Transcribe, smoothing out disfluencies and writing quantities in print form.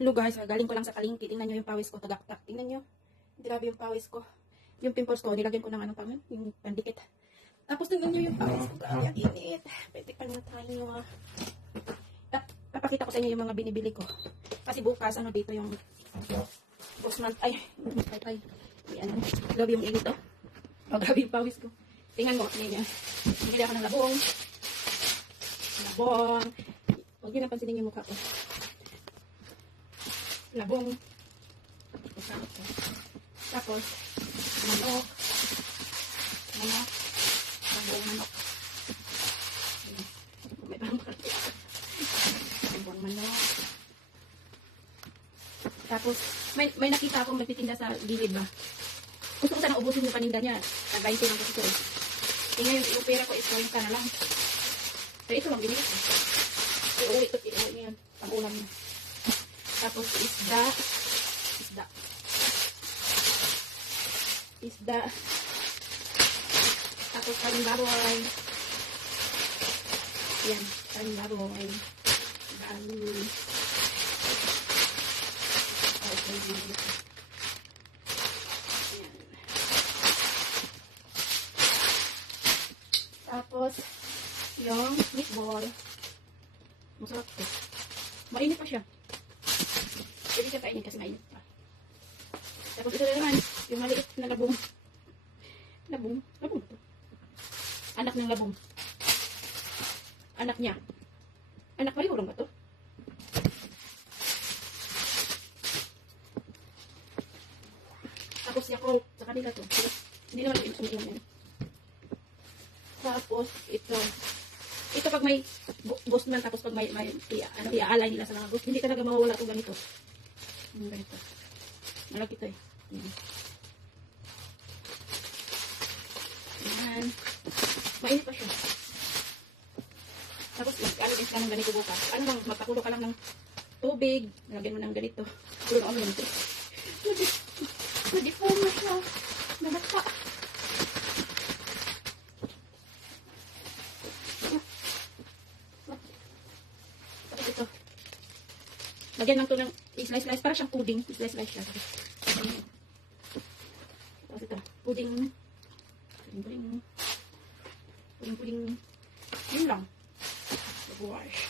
Hello guys, galing ko lang sa palengke. Tingnan nyo yung pawis ko, tagaktak. Tingnan nyo. Grabe yung pawis ko. Yung pimples ko, nilagyan ko ng anong pangan, yung pandikit. Tapos tingnan nyo yung pawis ko. Grabe ang init. Pwede pa naman tayo. Papakita ko sa inyo yung mga binibili ko. Kasi bukas, ano dito yung Bosman. Ay, grabe yung init oh. Oh, grabe yung pawis ko. Tingnan mo, tingnan nyo. Bumili ako ng labong. Labong. Huwag nyo napansinin yung mukha ko. Labong. Tapos, manok. Labong manok. May parang labong manok. Tapos, may nakita akong magtitinda sa gilid ba? Gusto ko sana ubusin yung paninda niya. Tag-20 lang kasi ito eh. Tingnan yung pera ko is 40 na lang. Pero ito lang binili ko. Iuwi niya yan. Pang-ulam niya. Tapos isda. Tapos kaling baboy. Yan, kaling baboy. Baboy. Okay. Yan. Tapos yung meatball. Masarap ito. Mainit pa siya. Pwede siya kainin kasi mainit pa. Tapos ito na naman, yung maliit na labong. Labong ito. Anak ng labong. Anak niya. Anak pa rin, ba ito? Tapos Yakult, sa kanila to. Hindi naman umiinom yan. Tapos ito. Ito pag may Bosman, tapos pag may iaalay nila sa mga ghost, hindi talaga mawawala ito ganito. Ganito. Malaki ito eh. Ayan. Mainit pa siya. Tapos mag-alagay ka ng ganito bukas. Ano bang, magpakulo ka lang ng tubig. Nalagyan mo ng ganito. Kulo ang ganito. Nadiform na siya. Nalata. Tapos ito. Lagyan lang ito ng slice-slice. Para siyang pudding. Slice-slice siya. Tapos ito. Pudding. Pudding. Yun lang. Wash.